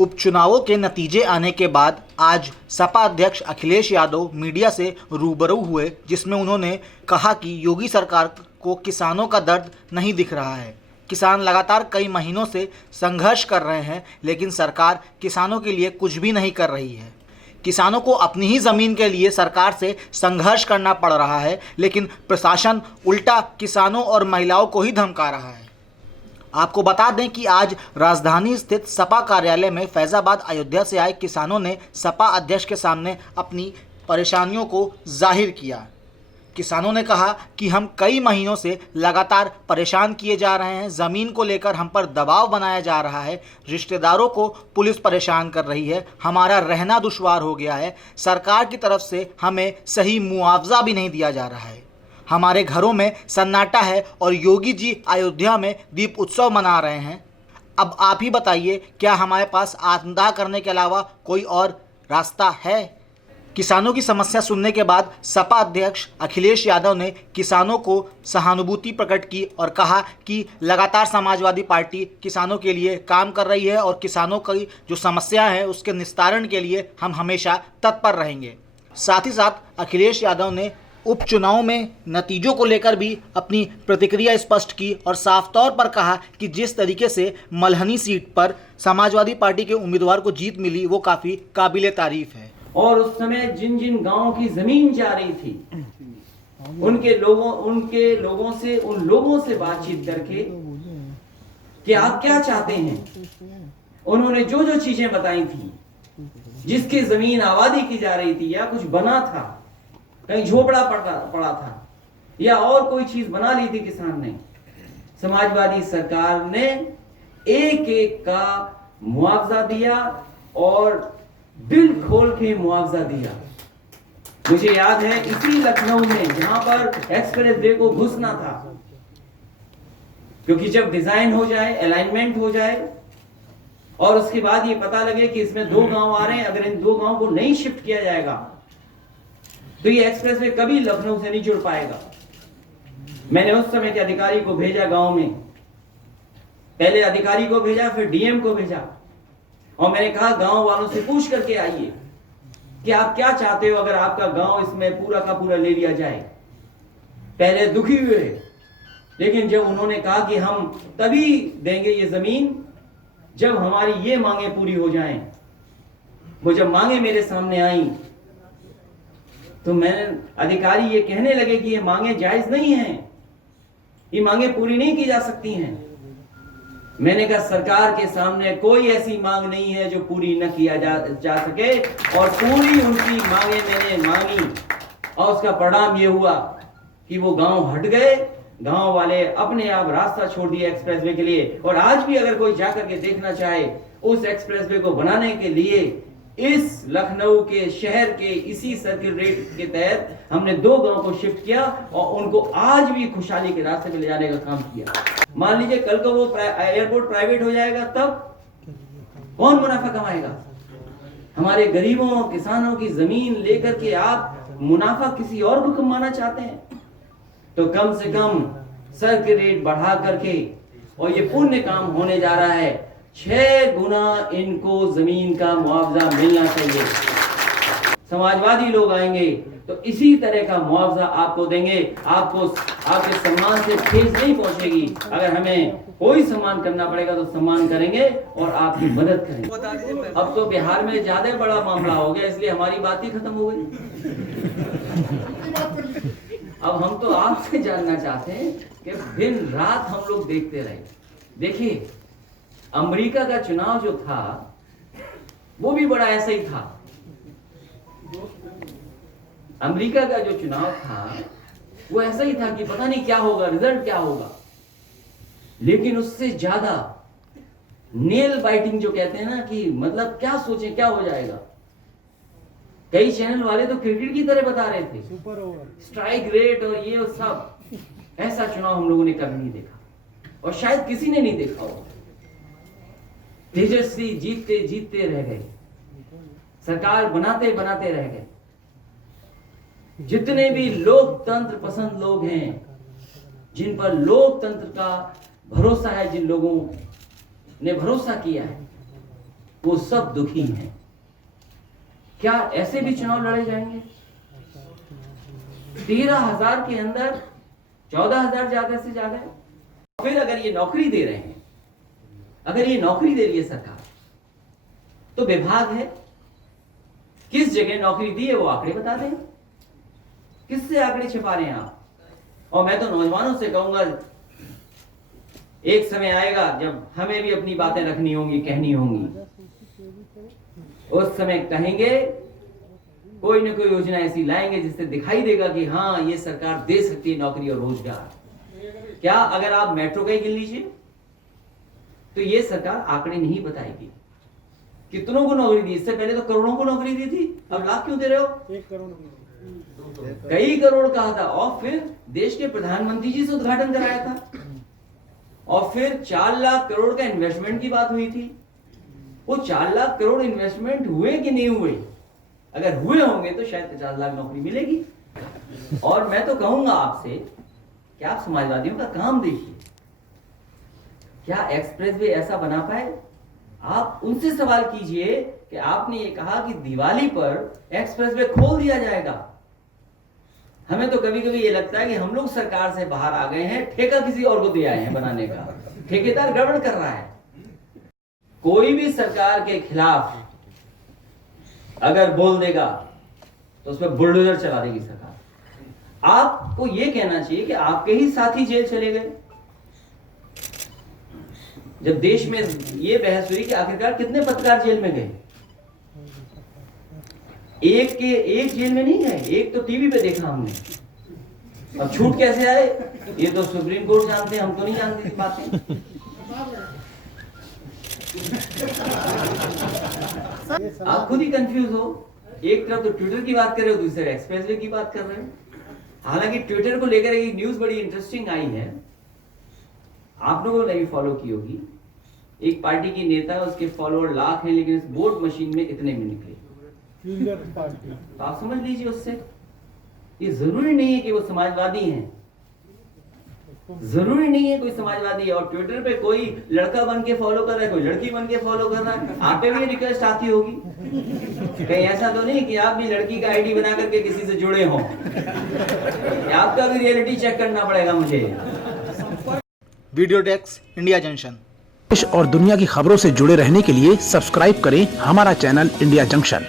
उपचुनावों के नतीजे आने के बाद आज सपा अध्यक्ष अखिलेश यादव मीडिया से रूबरू हुए, जिसमें उन्होंने कहा कि योगी सरकार को किसानों का दर्द नहीं दिख रहा है। किसान लगातार कई महीनों से संघर्ष कर रहे हैं, लेकिन सरकार किसानों के लिए कुछ भी नहीं कर रही है। किसानों को अपनी ही ज़मीन के लिए सरकार से संघर्ष करना पड़ रहा है, लेकिन प्रशासन उल्टा किसानों और महिलाओं को ही धमका रहा है। आपको बता दें कि आज राजधानी स्थित सपा कार्यालय में फैज़ाबाद अयोध्या से आए किसानों ने सपा अध्यक्ष के सामने अपनी परेशानियों को जाहिर किया। किसानों ने कहा कि हम कई महीनों से लगातार परेशान किए जा रहे हैं, ज़मीन को लेकर हम पर दबाव बनाया जा रहा है, रिश्तेदारों को पुलिस परेशान कर रही है, हमारा रहना दुश्वार हो गया है, सरकार की तरफ से हमें सही मुआवजा भी नहीं दिया जा रहा है, हमारे घरों में सन्नाटा है और योगी जी अयोध्या में दीप उत्सव मना रहे हैं। अब आप ही बताइए, क्या हमारे पास आत्मदाह करने के अलावा कोई और रास्ता है? किसानों की समस्या सुनने के बाद सपा अध्यक्ष अखिलेश यादव ने किसानों को सहानुभूति प्रकट की और कहा कि लगातार समाजवादी पार्टी किसानों के लिए काम कर रही है और किसानों की जो समस्याएं हैं उसके निस्तारण के लिए हम हमेशा तत्पर रहेंगे। साथ ही साथ अखिलेश यादव ने उपचुनाव में नतीजों को लेकर भी अपनी प्रतिक्रिया स्पष्ट की और साफ तौर पर कहा कि जिस तरीके से मल्हनी सीट पर समाजवादी पार्टी के उम्मीदवार को जीत मिली वो काफ़ी काबिले तारीफ है। और उस समय जिन जिन गांवों की जमीन जा रही थी उनके लोगों से उन लोगों से बातचीत करके कि आप क्या चाहते हैं, उन्होंने जो जो चीजें बताई थी, जिसकी जमीन आबादी की जा रही थी या कुछ बना था, कहीं झोपड़ा पड़ा था या और कोई चीज बना ली थी किसान ने, समाजवादी सरकार ने एक एक का मुआवजा दिया और दिल खोल के मुआवजा दिया। मुझे याद है इसी लखनऊ में जहां पर एक्सप्रेस वे को घुसना था, क्योंकि जब डिजाइन हो जाए, अलाइनमेंट हो जाए और उसके बाद ये पता लगे कि इसमें 2 गांव आ रहे हैं, अगर इन 2 गांव को नहीं शिफ्ट किया जाएगा तो ये एक्सप्रेस वे कभी लखनऊ से नहीं जुड़ पाएगा। मैंने उस समय के अधिकारी को भेजा गांव में, पहले अधिकारी को भेजा, फिर डीएम को भेजा और मैंने कहा गांव वालों से पूछ करके आइए कि आप क्या चाहते हो अगर आपका गांव इसमें पूरा का पूरा ले लिया जाए। पहले दुखी हुए, लेकिन जब उन्होंने कहा कि हम तभी देंगे ये जमीन जब हमारी ये मांगे पूरी हो जाएं, वो जब मांगे मेरे सामने आई तो मैंने अधिकारी ये कहने लगे कि ये मांगे जायज नहीं हैं, ये मांगे पूरी नहीं की जा सकती हैं। मैंने कहा सरकार के सामने कोई ऐसी मांग नहीं है जो पूरी न किया जा सके, और पूरी उनकी मांगे मैंने मांगी और उसका परिणाम ये हुआ कि वो गांव हट गए, गांव वाले अपने आप रास्ता छोड़ दिया एक्सप्रेसवे के लिए। और आज भी अगर कोई जाकर के देखना चाहे, उस एक्सप्रेसवे को बनाने के लिए इस लखनऊ के शहर के इसी सर्किल रेट के तहत हमने 2 गांव को शिफ्ट किया और उनको आज भी खुशहाली के रास्ते पे ले जाने का काम किया। मान लीजिए कल को वो एयरपोर्ट प्राइवेट हो जाएगा, तब कौन मुनाफा कमाएगा? हमारे गरीबों किसानों की जमीन लेकर के आप मुनाफा किसी और को कमाना चाहते हैं, तो कम से कम सर्किल रेट बढ़ा करके, और ये पुण्य काम होने जा रहा है, 6 गुना इनको जमीन का मुआवजा मिलना चाहिए। समाजवादी लोग आएंगे तो इसी तरह का मुआवजा आपको देंगे, आपको आपके सम्मान से ठेस नहीं पहुंचेगी। अगर हमें कोई सम्मान करना पड़ेगा तो सम्मान करेंगे और आपकी मदद करेंगे। अब तो बिहार में ज्यादा बड़ा मामला हो गया, इसलिए हमारी बात ही खत्म हो गई। अब हम तो आपसे जानना चाहते हैं कि दिन रात हम लोग देखते रहे। देखिए, अमेरिका का चुनाव जो था वो भी बड़ा ऐसा ही था। अमेरिका का जो चुनाव था वो ऐसा ही था कि पता नहीं क्या होगा, रिजल्ट क्या होगा, लेकिन उससे ज्यादा नेल बाइटिंग जो कहते हैं ना, कि मतलब क्या सोचे क्या हो जाएगा। कई चैनल वाले तो क्रिकेट की तरह बता रहे थे, सुपर ओवर, स्ट्राइक रेट और ये और सब। ऐसा चुनाव हम लोगों ने कभी नहीं देखा और शायद किसी ने नहीं देखा होगा। तेजस्वी जीतते जीतते रह गए, सरकार बनाते बनाते रह गए। जितने भी लोकतंत्र पसंद लोग हैं, जिन पर लोकतंत्र का भरोसा है, जिन लोगों ने भरोसा किया है, वो सब दुखी हैं। क्या ऐसे भी चुनाव लड़े जाएंगे? 13,000 के अंदर 14,000 ज्यादा से ज्यादा है। फिर अगर ये नौकरी दे रहे हैं, अगर ये नौकरी दे रही है सरकार, तो विभाग है, किस जगह नौकरी दी है वो आंकड़े बता दें। किससे आंकड़े छिपा रहे हैं आप? और मैं तो नौजवानों से कहूंगा, एक समय आएगा जब हमें भी अपनी बातें रखनी होंगी, कहनी होंगी। उस समय कहेंगे, कोई ना कोई योजना ऐसी लाएंगे जिससे दिखाई देगा कि हाँ, ये सरकार दे सकती है नौकरी और रोजगार। क्या अगर आप मेट्रो का ही गिन लीजिए, तो ये सरकार आंकड़े नहीं बताएगी कितनों को नौकरी दी। इससे पहले तो करोड़ों को नौकरी दी थी, अब लाख क्यों दे रहे हो? 1 करोड़, कई करोड़ कहा था। और फिर देश के प्रधानमंत्री जी से उद्घाटन कराया था, और फिर 4 लाख करोड़ का इन्वेस्टमेंट की बात हुई थी। वो 4 लाख करोड़ इन्वेस्टमेंट हुए कि नहीं हुए? अगर हुए होंगे तो शायद 50 लाख नौकरी मिलेगी। और मैं तो कहूंगा आपसे कि आप समाजवादियों का काम देखिए, क्या एक्सप्रेसवे ऐसा बना पाए? आप उनसे सवाल कीजिए कि आपने ये कहा कि दिवाली पर एक्सप्रेसवे खोल दिया जाएगा। हमें तो कभी कभी ये लगता है कि हम लोग सरकार से बाहर आ गए हैं, ठेका किसी और को दे आए हैं बनाने का। ठेकेदार गड़बड़ कर रहा है। कोई भी सरकार के खिलाफ अगर बोल देगा तो उसमें बुलडोजर चला देगी सरकार। आपको यह कहना चाहिए कि आपके ही साथी जेल चले गए। जब देश में यह बहस हुई कि आखिरकार कितने पत्रकार जेल में गए, एक जेल में नहीं गए, एक तो टीवी पे देखा हमने। अब छूट कैसे आए ये तो सुप्रीम कोर्ट जानते हैं, हम तो नहीं जानते इस बातें। आप खुद ही कंफ्यूज हो। एक तरफ तो ट्विटर की बात कर रहे हो, दूसरी तरफ एक्सप्रेसवे की बात कर रहे हो। हालांकि ट्विटर को लेकर एक न्यूज बड़ी इंटरेस्टिंग आई है, आप लोगों ने भी फॉलो की होगी। एक पार्टी की नेता, उसके फॉलोअर लाख हैं, लेकिन इस वोट मशीन में इतने में निकले। तो आप समझ लीजिए उससे, ये जरूरी नहीं है कि वो समाजवादी हैं, जरूरी नहीं है कोई समाजवादी है। और ट्विटर पे कोई लड़का बन के फॉलो कर रहा है, कोई लड़की बन के फॉलो कर रहा है। आप पे भी रिक्वेस्ट आती होगी, कहीं ऐसा तो नहीं कि आप भी लड़की का आईडी बना करके किसी से जुड़े हों? आपका भी रियलिटी चेक करना पड़ेगा मुझे। Video desk India junction. देश और दुनिया की खबरों से जुड़े रहने के लिए सब्सक्राइब करें हमारा चैनल इंडिया जंक्शन।